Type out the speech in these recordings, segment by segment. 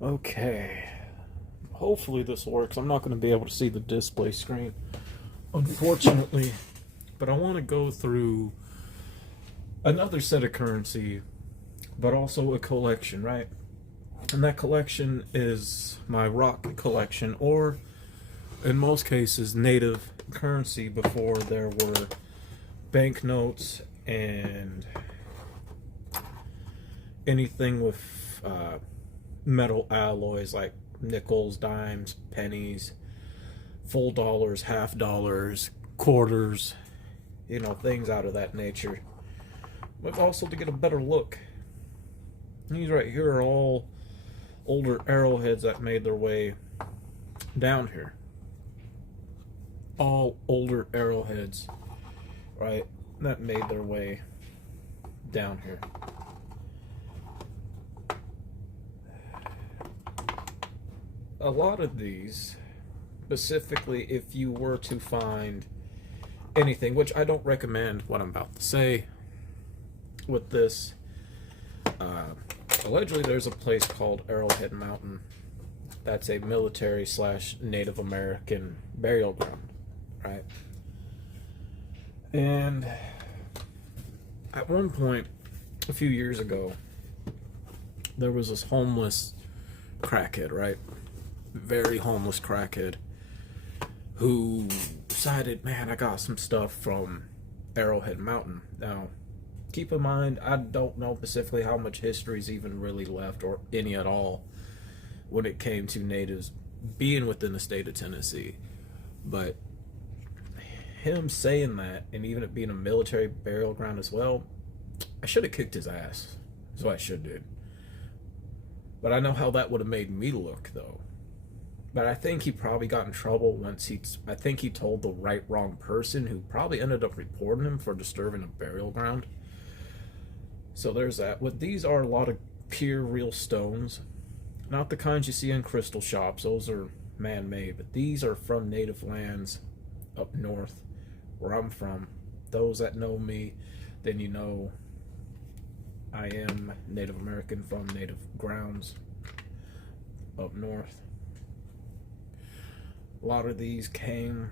Okay. Hopefully this works. I'm not going to be able to see the display screen, unfortunately. But I want to go through another set of currency, but also a collection, right? And that collection is my rock collection, or in most cases, native currency before there were banknotes and anything with metal alloys like nickels, dimes, pennies, full dollars, half dollars, quarters, things out of that nature. But also to get a better look. These right here are all older arrowheads that made their way down here. All older arrowheads, right, that made their way down here. A lot of these, specifically if you were to find anything, which I don't recommend what I'm about to say with this, allegedly there's a place called Arrowhead Mountain that's a military / Native American burial ground, right? And at one point, a few years ago, there was this homeless crackhead, right? Very homeless crackhead who decided, man, I got some stuff from Arrowhead Mountain. Now, keep in mind, I don't know specifically how much history is even really left, or any at all, when it came to natives being within the state of Tennessee. But him saying that, and even it being a military burial ground as well, I should have kicked his ass. That's what I should have did. But I know how that would have made me look, though. But I think he probably got in trouble once I think he told the wrong person, who probably ended up reporting him for disturbing a burial ground. So there's that. What these are, a lot of pure real stones. Not the kinds you see in crystal shops. Those are man-made. But these are from native lands up north, where I'm from. Those that know me, then you know I am Native American from native grounds up north. A lot of these came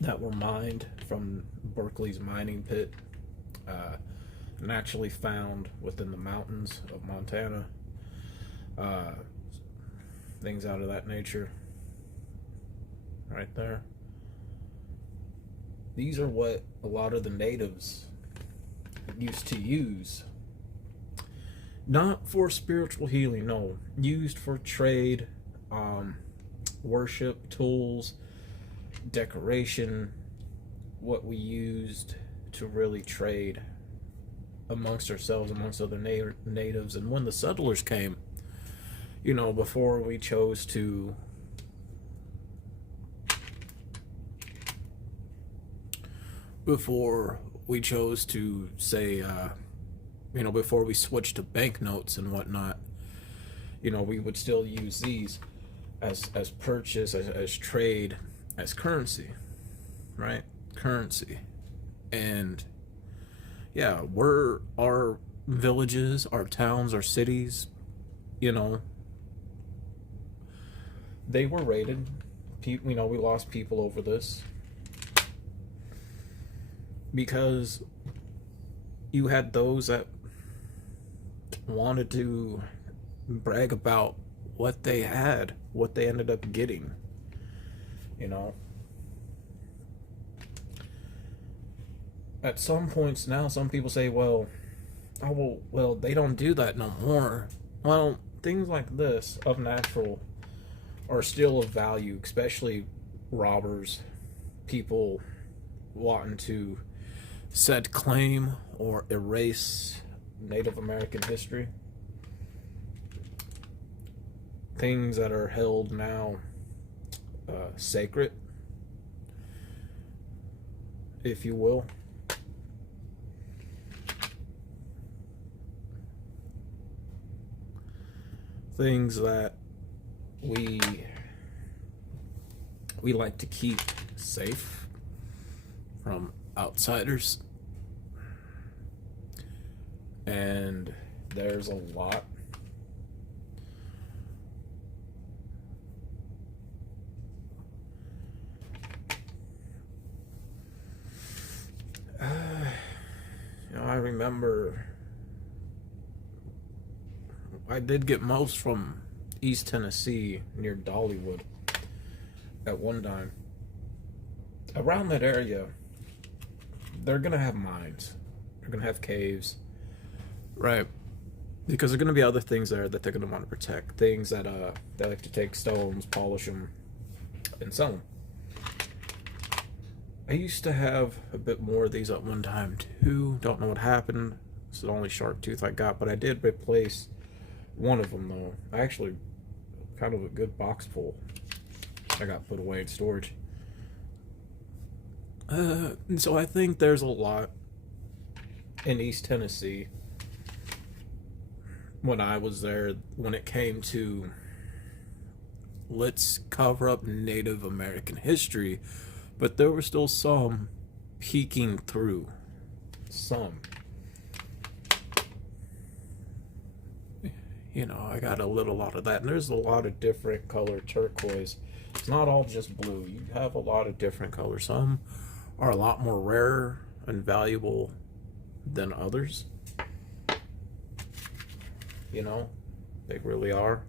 that were mined from Berkeley's mining pit, and actually found within the mountains of Montana. Things out of that nature. Right there. These are what a lot of the natives used to use. Not for spiritual healing, no. Used for trade, worship, tools, decoration, what we used to really trade amongst ourselves, amongst other natives. And when the settlers came, before we chose to say, before we switched to banknotes and whatnot, we would still use these as purchase, as trade, as currency, right? Currency. And yeah, our villages, our towns, our cities, they were raided. We lost people over this because you had those that wanted to brag about what they had, what they ended up getting. At some points now, some people say, well, they don't do that no more. Well, things like this of natural are still of value, especially robbers, people wanting to set claim or erase Native American history. Things that are held now sacred, if you will. Things that we like to keep safe from outsiders. And there's a lot remember I did get most from East Tennessee near Dollywood at one time. Around that area, they're going to have mines. They're going to have caves, right? Because there are going to be other things there that they're going to want to protect. Things that they like to take stones, polish them, and sell them. I used to have a bit more of these at one time too. Don't know what happened. It's the only shark tooth I got, but I did replace one of them though. I actually kind of a good box full. I got put away in storage. So I think there's a lot in East Tennessee when I was there when it came to let's cover up Native American history, but there were still some peeking through. Some. You know, I got a lot of that, and there's a lot of different color turquoise. It's not all just blue. You have a lot of different colors. Some are a lot more rare and valuable than others. You know, they really are.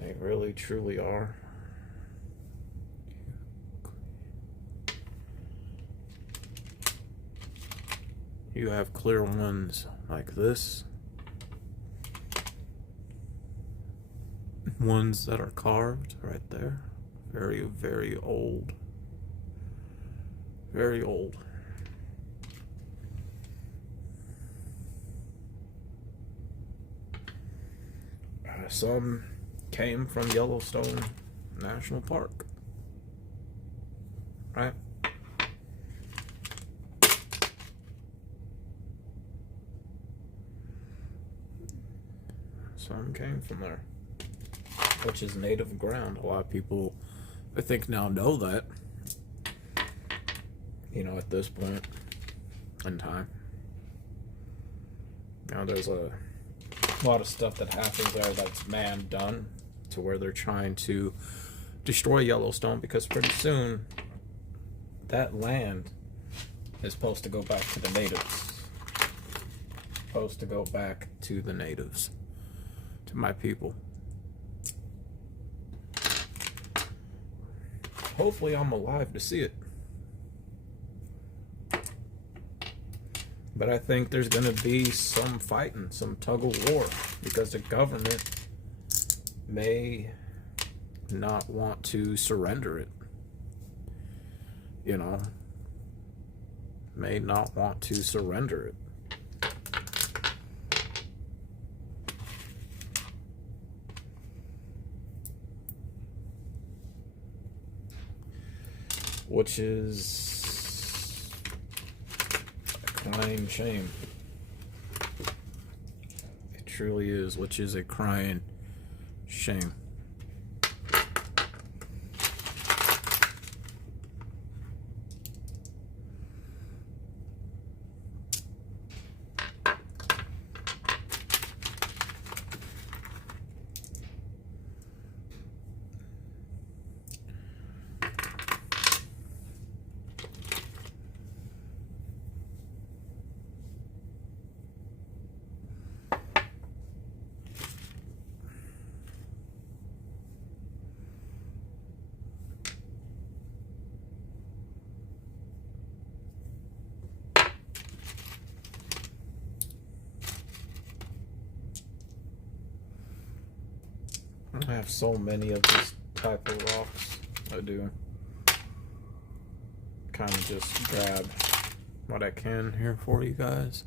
They really, truly are. You have clear ones like this. Ones that are carved right there. Very, very old. Very old. Some came from Yellowstone National Park. Right? Some came from there, which is native ground. A lot of people, I think, now know that, you know, at this point in time. Now there's a lot of stuff that happens there that's man-done, to where they're trying to destroy Yellowstone, because pretty soon that land is supposed to go back to the natives. Supposed to go back to the natives. To my people. Hopefully I'm alive to see it. But I think there's going to be some fighting, some tug of war, because the government may not want to surrender it. You know, may not want to surrender it. Which is a crying shame. It truly is, which is a crying shame. I have so many of this type of rocks. I do. Kind of just grab what I can here for you guys.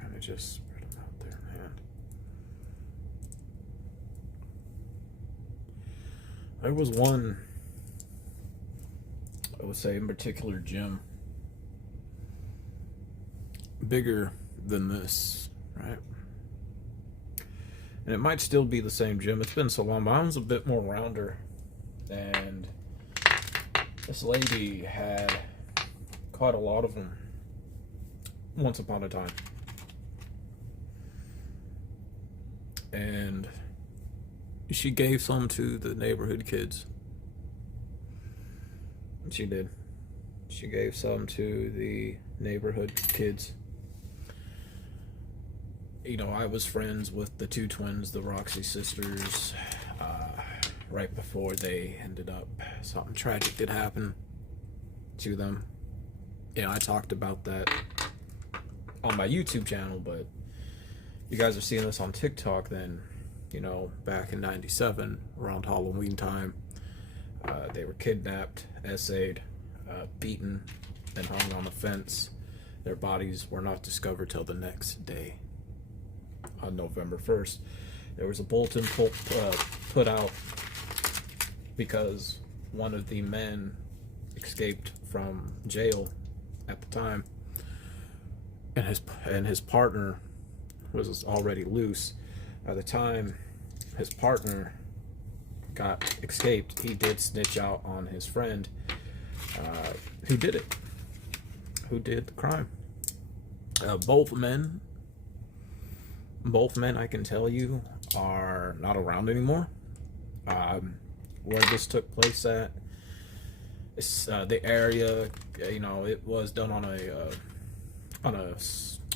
Kind of just spread them out there, man. There was one, I would say, in particular gem. Bigger than this, right? And it might still be the same gem. It's been so long. Mine's a bit more rounder, and this lady had quite a lot of them. once upon a time. And she gave some to the neighborhood kids. She did. She gave some to the neighborhood kids. You know, I was friends with the two twins, the Roxy sisters, right before they ended up, something tragic did happen to them. You know, I talked about that on my YouTube channel, but you guys are seeing this on TikTok. Then, you know, back in '97, around Halloween time, they were kidnapped, essayed, beaten, and hung on a fence. Their bodies were not discovered till the next day, on November 1st. There was a bulletin put out because one of the men escaped from jail at the time, and his partner was already loose. By the time his partner escaped, he did snitch out on his friend who did the crime. Both men, I can tell you, are not around anymore. Where this took place at, it's, the area, you know, it was done on a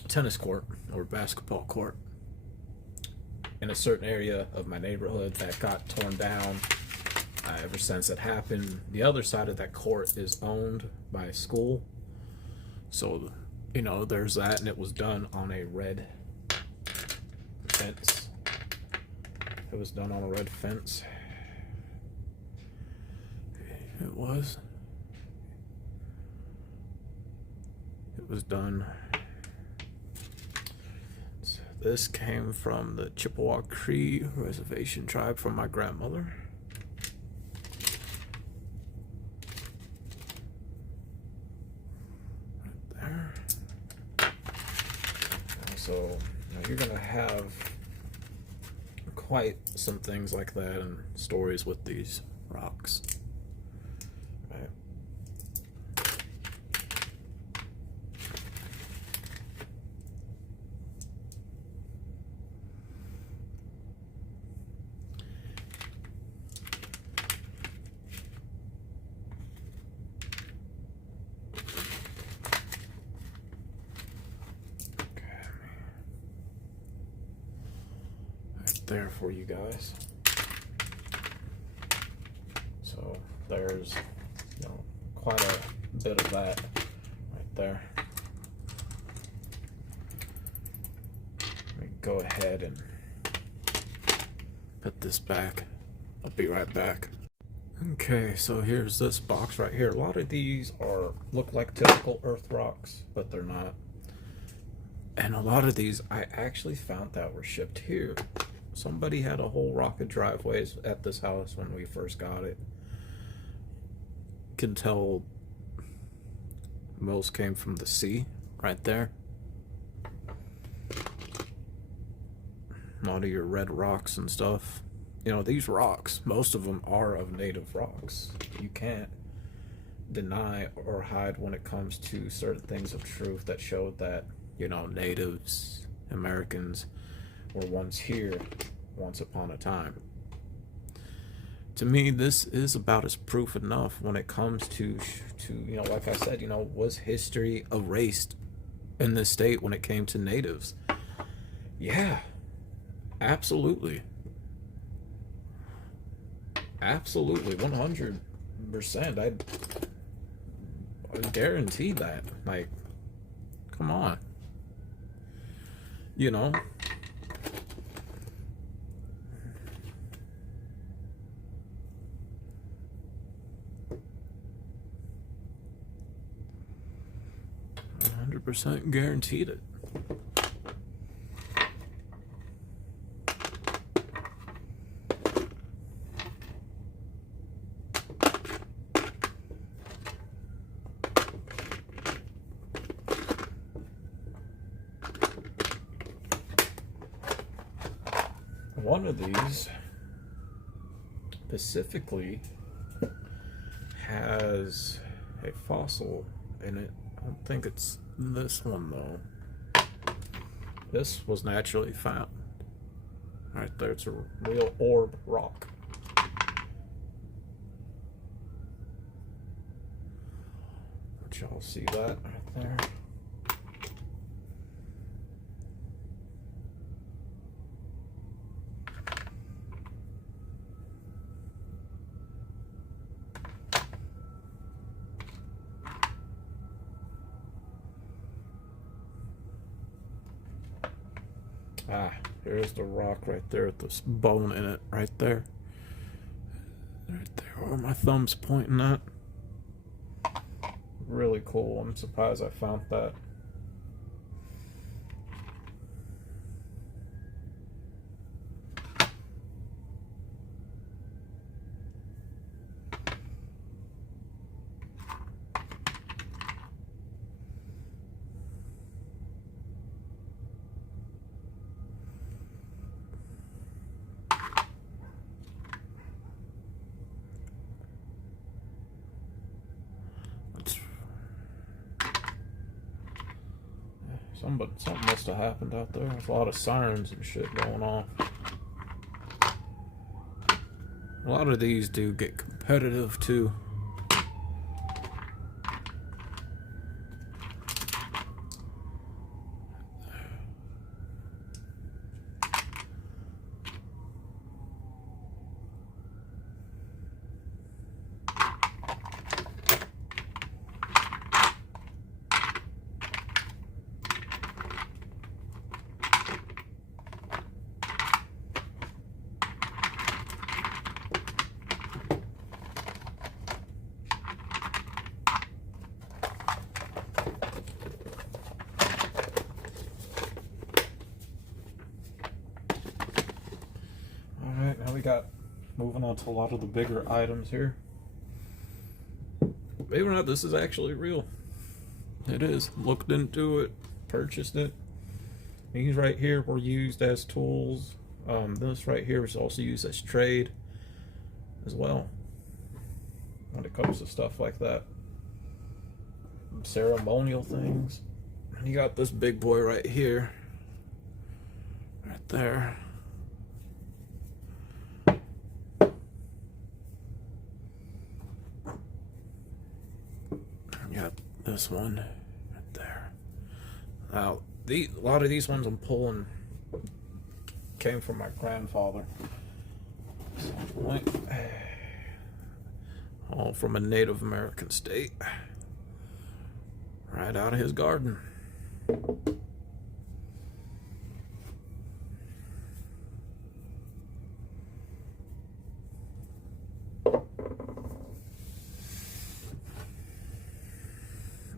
tennis court or basketball court in a certain area of my neighborhood that got torn down ever since it happened. The other side of that court is owned by a school, so you know there's that, and it was done on a red fence. It was done on a red fence. It was done. This came from the Chippewa Cree Reservation tribe from my grandmother. Right there. So you know, you're gonna have quite some things like that and stories with these rocks. Right. There for you guys. So there's, you know, quite a bit of that right there. Let me go ahead and put this back. I'll be right back. Okay, so here's this box right here. A lot of these look like typical earth rocks, but they're not. And a lot of these I actually found that were shipped here. Somebody had a whole rock of driveways at this house when we first got it. Can tell most came from the sea right there. A lot of your red rocks and stuff. You know, these rocks, most of them are of native rocks. You can't deny or hide when it comes to certain things of truth that showed that, you know, natives, Americans, were once here, once upon a time. To me, this is about as proof enough when it comes to you know, like I said, you know, was history erased in this state when it came to natives? Yeah, absolutely. Absolutely, 100%. I guarantee that. Like, come on. You know? %, guaranteed it. One of these specifically has a fossil in it. I don't think it's this one though. This was naturally found. Right there, it's a real orb rock. Let y'all see that right there. Ah, here's the rock right there with this bone in it, right there. Right there where my thumb's pointing at. Really cool. I'm surprised I found that. Something must have happened out there. There's a lot of sirens and shit going on. A lot of these do get competitive too. Alright, now we got moving on to a lot of the bigger items here. Believe it or not, this is actually real. It is. Looked into it, purchased it. These right here were used as tools. This right here is also used as trade as well when it comes to stuff like that. Ceremonial things. You got this big boy right here. Right there. You got this one right there. Now, a lot of these ones I'm pulling came from my grandfather. All from a Native American state. Right out of his garden.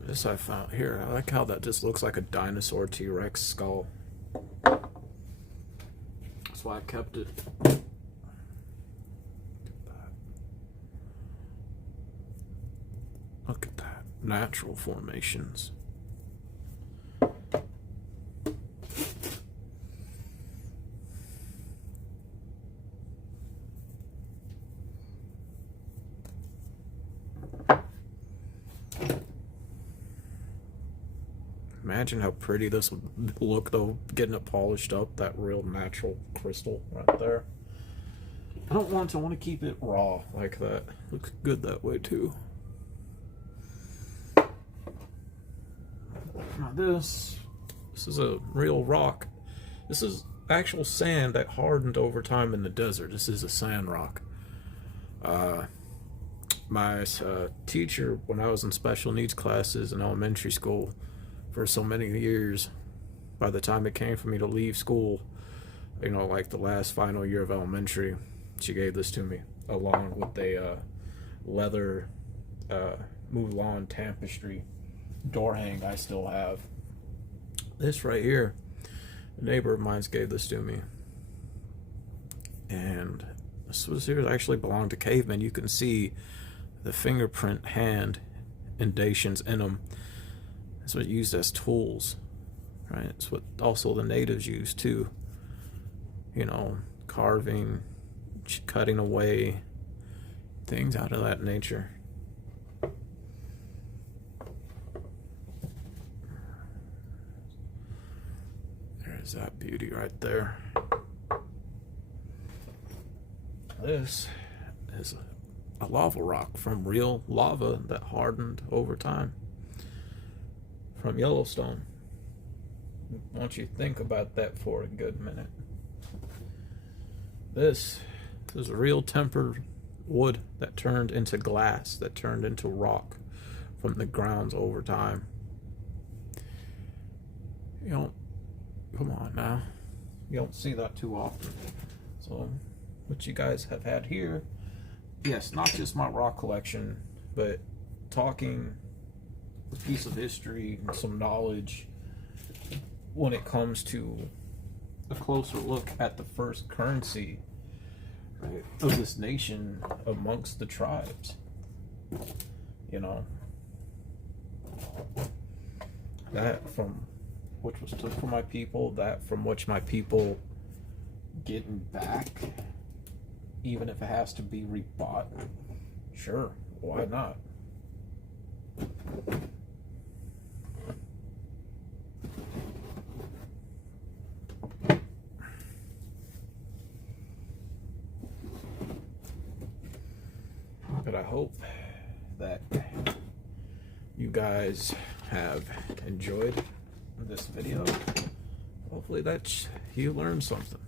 This I found here. I like how that just looks like a dinosaur T-Rex skull. That's why I kept it. Look at that. Natural formations. Imagine how pretty this would look though, getting it polished up, that real natural crystal right there. I want to keep it raw like that. Looks good that way too. Now this is a real rock. This is actual sand that hardened over time in the desert. This is a sand rock. My teacher, when I was in special needs classes in elementary school for so many years, by the time it came for me to leave school, you know, like the last final year of elementary, she gave this to me along with a leather Mulan tapestry door hang I still have. This right here, a neighbor of mine gave this to me, and this here actually belonged to cavemen. You can see the fingerprint hand indentions in them. That's what used as tools, right? It's what also the natives used too. You know, carving, cutting away, things out of that nature. beauty right there. This is a lava rock from real lava that hardened over time from Yellowstone. I want you to think about that for a good minute. This is a real tempered wood that turned into glass, that turned into rock from the grounds over time. You don't, come on now. You don't see that too often. So, what you guys have had here, yes, not just my rock collection, but talking a piece of history and some knowledge when it comes to a closer look at the first currency, right, of this nation amongst the tribes. You know, that from which was took from my people, that from which my people getting back, even if it has to be rebought, sure, why not? But I hope that you guys have enjoyed this video. Hopefully that you learned something.